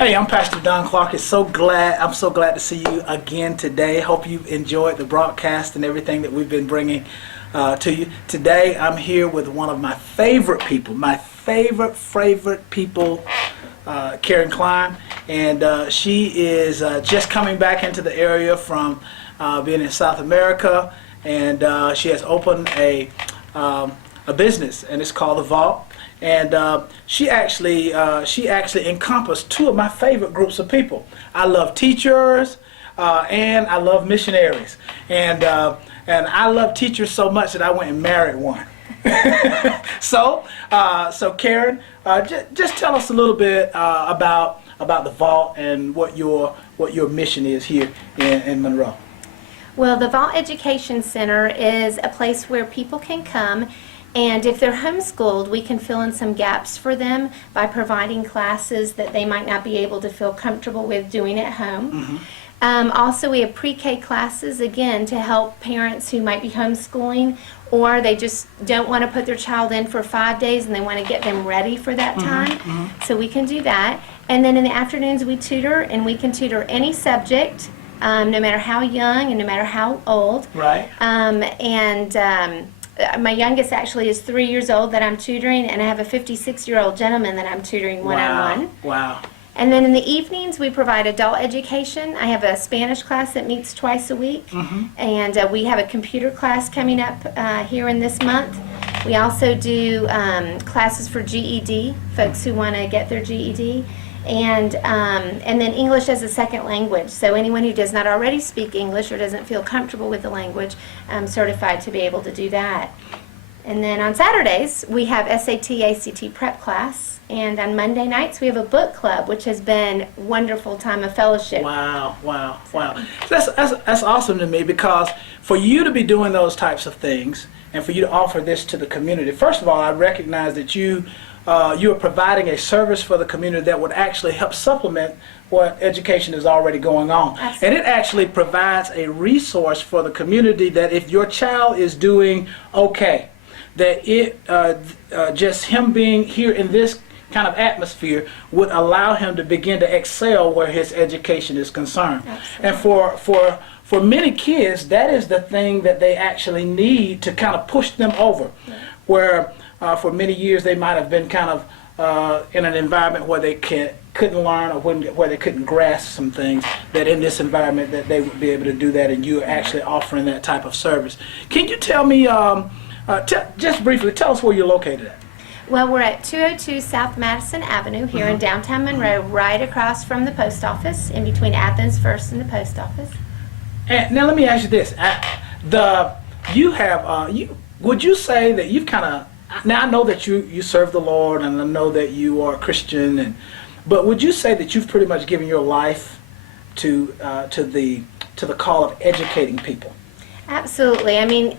Hey, I'm Pastor Don Clark. I'm so glad to see you again today. Hope you enjoyed the broadcast and everything that we've been bringing to you. Today, I'm here with one of my favorite people, favorite people, Karen Cline, and she is just coming back into the area from being in South America, and she has opened a business, and it's called The Vault. And she actually encompassed two of my favorite groups of people. I love teachers, and I love missionaries. And I love teachers so much that I went and married one. So Karen, just tell us a little bit about the Vault and what your mission is here in Monroe. Well, the Vault Education Center is a place where people can come, and if they're homeschooled, we can fill in some gaps for them by providing classes that they might not be able to feel comfortable with doing at home. Mm-hmm. Also, we have pre-K classes, again, to help parents who might be homeschooling, or they just don't want to put their child in for 5 days and they want to get them ready for that time. Mm-hmm. So we can do that. And then in the afternoons we tutor, and we can tutor any subject, no matter how young and no matter how old. Right. My youngest actually is 3 years old that I'm tutoring, and I have a 56-year-old gentleman that I'm tutoring one-on-one. Wow. And then in the evenings, we provide adult education. I have a Spanish class that meets twice a week, mm-hmm. and we have a computer class coming up here in this month. We also do classes for GED, folks who want to get their GED. And then English as a second language. So anyone who does not already speak English or doesn't feel comfortable with the language, I'm certified to be able to do that. And then on Saturdays, we have SAT, ACT prep class. And on Monday nights, we have a book club, which has been a wonderful time of fellowship. Wow. That's awesome to me, because for you to be doing those types of things and for you to offer this to the community, first of all, I recognize that you are providing a service for the community that would actually help supplement what education is already going on. Absolutely. And it actually provides a resource for the community that if your child is doing okay, that just him being here in this kind of atmosphere would allow him to begin to excel where his education is concerned. Absolutely. And for many kids, that is the thing that they actually need to kind of push them over. Yeah. Where for many years they might have been kind of in an environment where they couldn't learn, or where they couldn't grasp some things, that in this environment that they would be able to do that, and you're actually offering that type of service. Can you tell me, just briefly, tell us where you're located at? Well, we're at 202 South Madison Avenue here in downtown Monroe, right across from the post office, in between Athens First and the post office. And now let me ask you this: would you say that you've kind of, now I know that you serve the Lord, and I know that you are a Christian, but would you say that you've pretty much given your life to the call of educating people? Absolutely. I mean,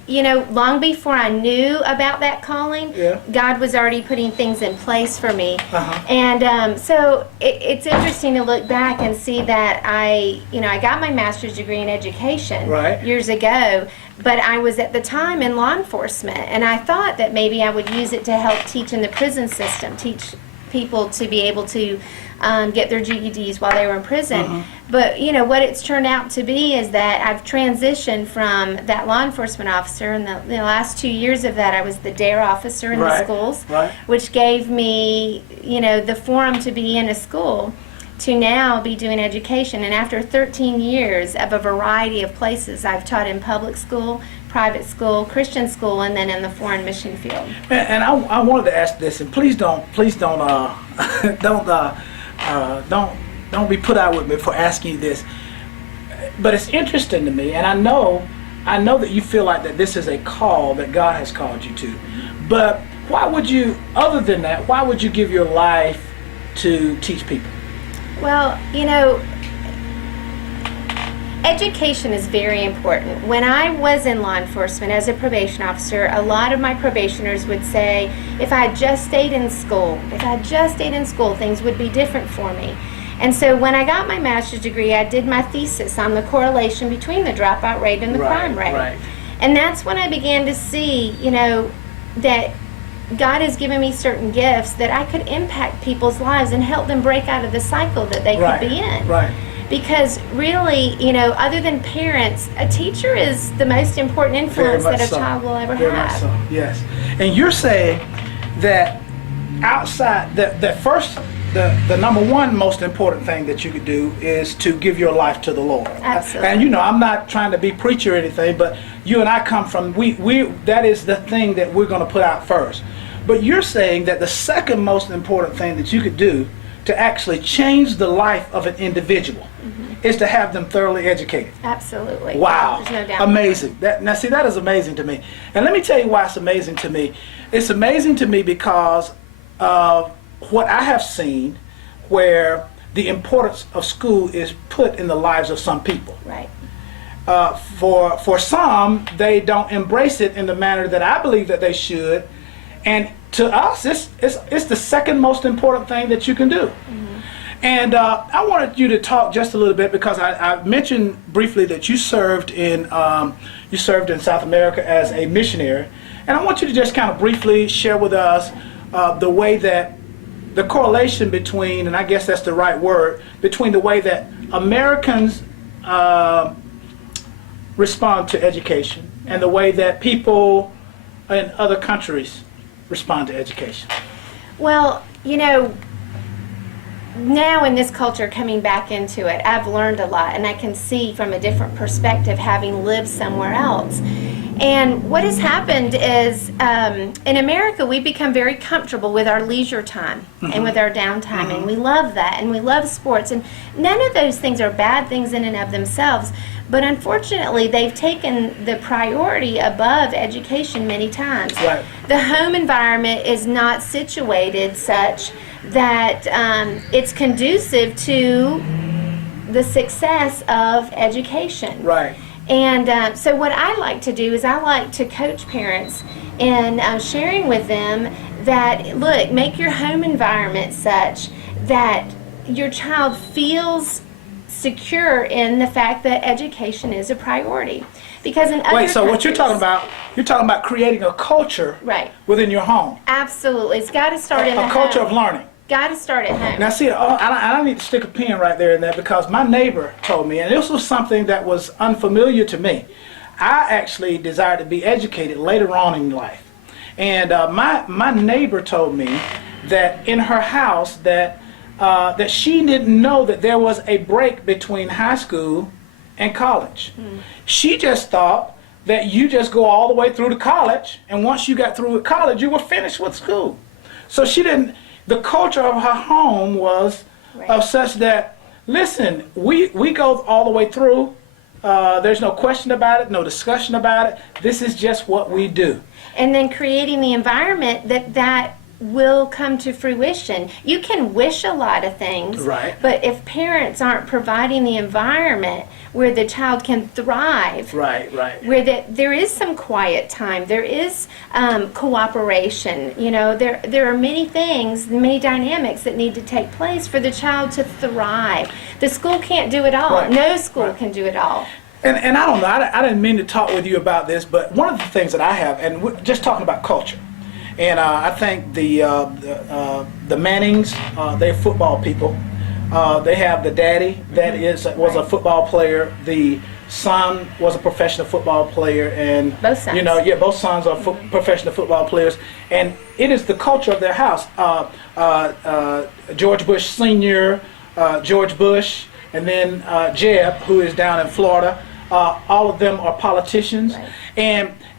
long before I knew about that calling, yeah, God was already putting things in place for me. Uh-huh. And so it's interesting to look back and see that I got my master's degree in education years ago, but I was at the time in law enforcement, and I thought that maybe I would use it to help teach in the prison system, teach people to be able to get their GEDs while they were in prison. Uh-huh. But what it's turned out to be is that I've transitioned from that law enforcement officer, and the last 2 years of that I was the DARE officer in the schools, which gave me the forum to be in a school, to now be doing education. And after 13 years of a variety of places, I've taught in public school, private school, Christian school, and then in the foreign mission field. And I wanted to ask this, and please don't don't be put out with me for asking you this. But it's interesting to me, and I know that you feel like that this is a call that God has called you to. But why would you, other than that, why would you give your life to teach people? Well, education is very important. When I was in law enforcement as a probation officer, a lot of my probationers would say, if I had just stayed in school, things would be different for me. And so when I got my master's degree, I did my thesis on the correlation between the dropout rate and the crime rate. Right. And that's when I began to see, that God has given me certain gifts that I could impact people's lives and help them break out of the cycle that they could be in. Right. Because really, other than parents, a teacher is the most important influence that a child will ever Very have. much so. Yes. And you're saying that outside, the number one most important thing that you could do is to give your life to the Lord. Absolutely. And I'm not trying to be preacher or anything, but you and I come from, that is the thing that we're going to put out first. But you're saying that the second most important thing that you could do to actually change the life of an individual is to have them thoroughly educated. Absolutely. Wow. There's no doubt. Amazing. That is amazing to me. And let me tell you why it's amazing to me. It's amazing to me because of what I have seen, where the importance of school is put in the lives of some people. Right. For some, they don't embrace it in the manner that I believe that they should. And to us, it's the second most important thing that you can do. And I wanted you to talk just a little bit, because I mentioned briefly that you served in South America as a missionary, and I want you to just kind of briefly share with us the way that the correlation between, and I guess that's the right word, between the way that Americans respond to education and the way that people in other countries respond to education. Well, now in this culture, coming back into it, I've learned a lot, and I can see from a different perspective having lived somewhere else. And what has happened is in America, we've become very comfortable with our leisure time and with our downtime, and we love that, and we love sports, and none of those things are bad things in and of themselves, but unfortunately they've taken the priority above education many times. Right. The home environment is not situated such that it's conducive to the success of education. Right. And so what I like to do is I like to coach parents in sharing with them that, look, make your home environment such that your child feels secure in the fact that education is a priority. Because in other so what you're countries- talking about creating a culture Right. within your home. Absolutely. It's got to start in the A culture home. of learning. Got to start at home. Now see, I don't need to stick a pin right there in that, because my neighbor told me, and this was something that was unfamiliar to me. I actually desired to be educated later on in life. And my neighbor told me that in her house that she didn't know that there was a break between high school and college. She just thought that you just go all the way through to college, and once you got through with college, you were finished with school. So she didn't. The culture of her home was of such that, listen, we go all the way through. There's no question about it, no discussion about it. This is just what we do. And then creating the environment that will come to fruition. You can wish a lot of things, Right. but if parents aren't providing the environment where the child can thrive, Right. where there is some quiet time, there is cooperation, there are many things, many dynamics that need to take place for the child to thrive. The school can't do it all. Right. No school Right. can do it all. And I don't know, I didn't mean to talk with you about this, but one of the things that I have, and we're just talking about culture, and I think the Mannings, they're football people. They have the daddy that was a football player. The son was a professional football player, and Both sons. both sons are professional football players. And it is the culture of their house. George Bush Sr., George Bush, and then Jeb, who is down in Florida. All of them are politicians, Right.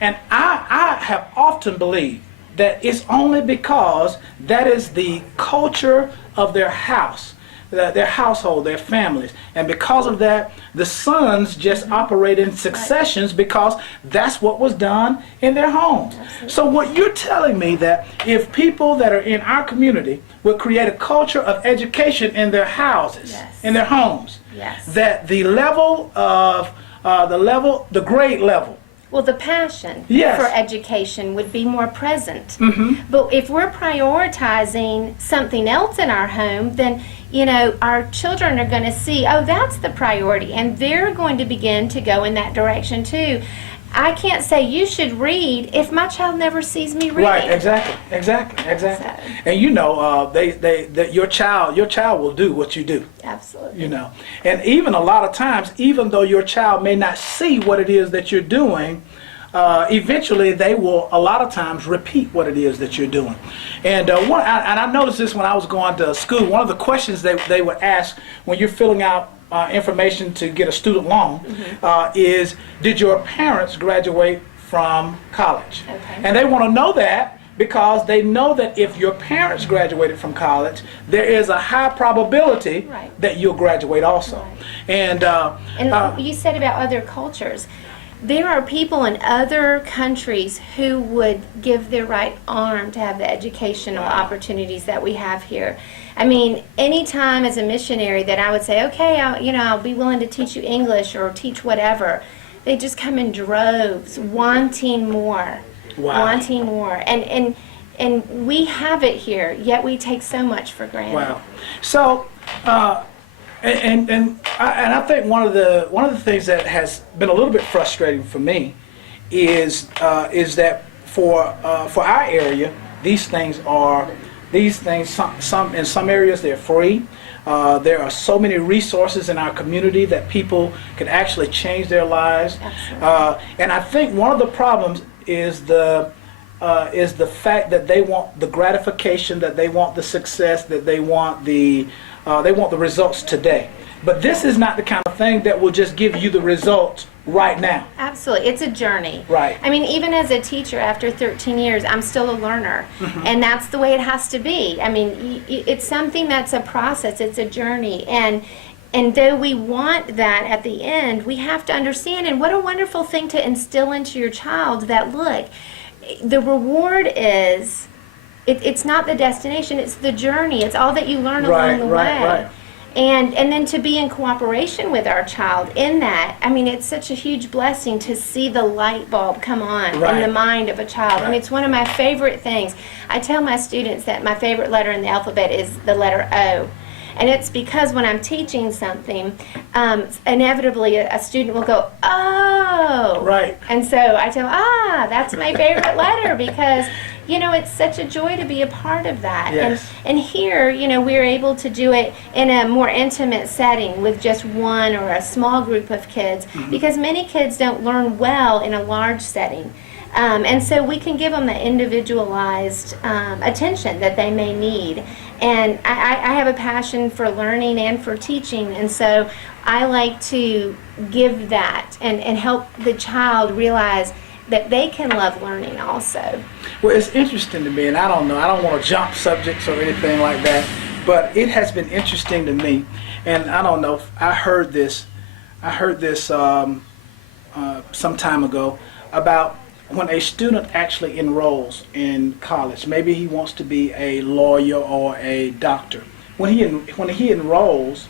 and I have often believed that it's only because that is the culture of their house, their household, their families. And because of that, the sons just operate in successions because that's what was done in their home. Absolutely. So what you're telling me, that if people that are in our community would create a culture of education in their houses, Yes. in their homes, Yes. that the level of, the grade level, Well, the passion Yes. for education would be more present. Mhm. But if we're prioritizing something else in our home, then, our children are going to see, oh, that's the priority, and they're going to begin to go in that direction too. I can't say you should read if my child never sees me reading. Right, exactly. So, And you know, your child will do what you do. absolutely. You know, and even a lot of times, even though your child may not see what it is that you're doing, eventually they will a lot of times repeat what it is that you're doing. And I noticed this when I was going to school. One of the questions they would ask when you're filling out information to get a student loan is, did your parents graduate from college? Okay. And they want to know that because they know that if your parents graduated from college, there is a high probability Right. that you'll graduate also. Right. And you said about other cultures. There are people in other countries who would give their right arm to have the educational opportunities that we have here. I mean, anytime as a missionary that I would say, okay, I'll be willing to teach you English or teach whatever, they just come in droves, wanting more, wanting more. And we have it here, yet we take so much for granted. Wow. So, and I think one of the things that has been a little bit frustrating for me is that for our area, these things some in some areas they're free. There are so many resources in our community that people can actually change their lives. And I think one of the problems is the fact that they want the gratification, that they want the success, that they want the results today. But this is not the kind of thing that will just give you the results right now. Absolutely. It's a journey. Right. I mean, even as a teacher after 13 years, I'm still a learner. And that's the way it has to be. I mean, it's something that's a process. It's a journey. And though we want that at the end, we have to understand, and what a wonderful thing to instill into your child that, look, the reward is, it's not the destination, it's the journey. It's all that you learn along the way. Right. And then to be in cooperation with our child in that, I mean, it's such a huge blessing to see the light bulb come on in the mind of a child. I mean, it's one of my favorite things. I tell my students that my favorite letter in the alphabet is the letter O. And it's because when I'm teaching something, inevitably a student will go, oh. Right. And so I tell, that's my favorite letter because, it's such a joy to be a part of that. Yes. And here, we're able to do it in a more intimate setting with just one or a small group of kids because many kids don't learn well in a large setting. And so we can give them the individualized attention that they may need. And I have a passion for learning and for teaching, and so I like to give that and help the child realize that they can love learning also. Well, it's interesting to me, and I don't want to jump subjects or anything like that, but it has been interesting to me, and I don't know, I heard this some time ago about when a student actually enrolls in college. Maybe he wants to be a lawyer or a doctor. When he enrolls,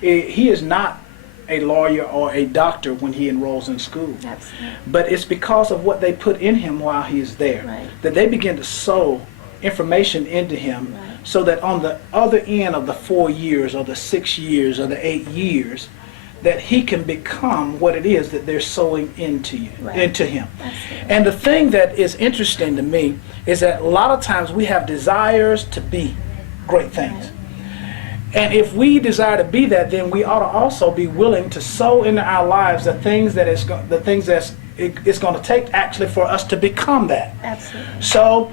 he is not a lawyer or a doctor when he enrolls in school. Absolutely. But it's because of what they put in him while he is there that they begin to sow information into him so that on the other end of the 4 years or the 6 years or the 8 years, that he can become what it is that they're sowing into him. Absolutely. And the thing that is interesting to me is that a lot of times we have desires to be great things. And if we desire to be that, then we ought to also be willing to sow into our lives the things that it's going to take actually for us to become that. Absolutely. So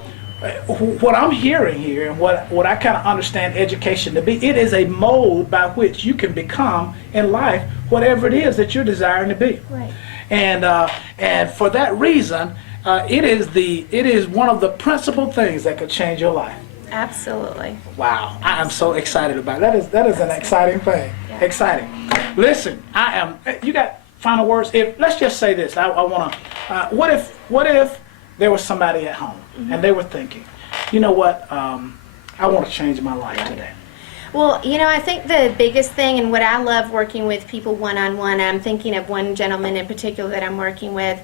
what I'm hearing here and what I kind of understand education to be, it is a mold by which you can become in life whatever it is that you're desiring to be. Right. And for that reason, it is one of the principal things that could change your life. Absolutely. Wow, I am so excited about it. That is an exciting thing. Yeah. Exciting. Listen, you got final words? Let's just say this. I want to. What if there was somebody at home and they were thinking, you know what? I want to change my life today. Well, I think the biggest thing, and what I love working with people one-on-one, I'm thinking of one gentleman in particular that I'm working with,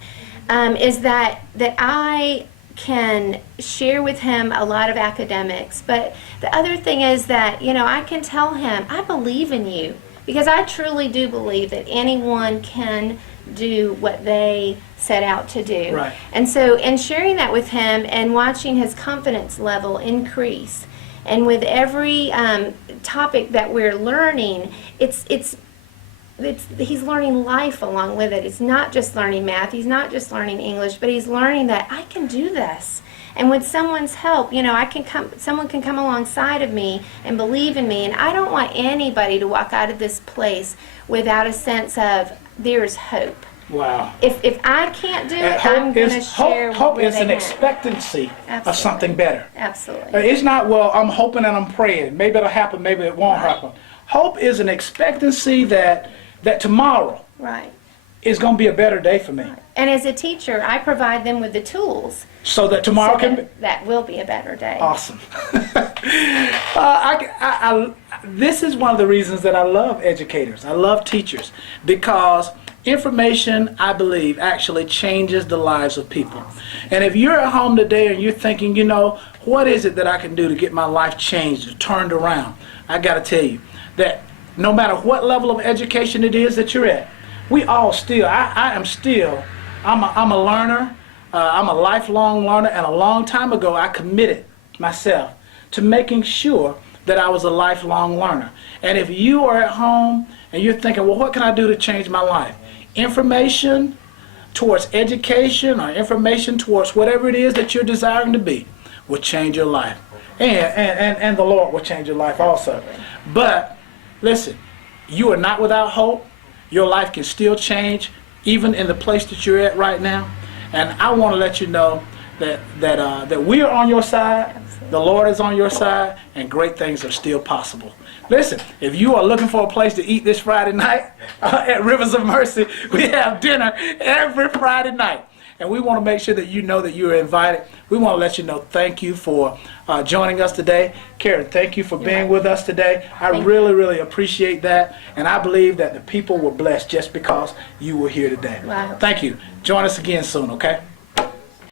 is that I can share with him a lot of academics. But the other thing is that, I can tell him, I believe in you, because I truly do believe that anyone can do what they set out to do. Right. And so in sharing that with him and watching his confidence level increase, and with every topic that we're learning, he's learning life along with it. It's not just learning math, he's not just learning English, but he's learning that I can do this. And with someone's help, someone can come alongside of me and believe in me. And I don't want anybody to walk out of this place without a sense of there's hope. Wow. If I can't do it, I'm going to share hope with is an them. expectancy Absolutely. of something better. Absolutely. It's not, well, I'm hoping and I'm praying. Maybe it'll happen, maybe it won't happen. Hope is an expectancy that tomorrow Right. is going to be a better day for me. And as a teacher, I provide them with the tools So that tomorrow can be. that will be a better day. Awesome. This is one of the reasons that I love educators. I love teachers, because information, I believe, actually changes the lives of people. And if you're at home today and you're thinking, what is it that I can do to get my life changed or turned around? I got to tell you that no matter what level of education it is that you're at, we all still, I'm a learner. I'm a lifelong learner, and a long time ago I committed myself to making sure that I was a lifelong learner. And if you are at home and you're thinking, well, what can I do to change my life? Information towards education or information towards whatever it is that you're desiring to be will change your life. And the Lord will change your life also. But listen, you are not without hope. Your life can still change, even in the place that you're at right now. And I want to let you know that we are on your side. Absolutely. The Lord is on your side, and great things are still possible. Listen, if you are looking for a place to eat this Friday night at Rivers of Mercy, we have dinner every Friday night. And we want to make sure that you know that you are invited. We want to let you know thank you for joining us today. Karen, thank you for being with us today. I really, really appreciate that. And I believe that the people were blessed just because you were here today. Wow. Thank you. Join us again soon, okay?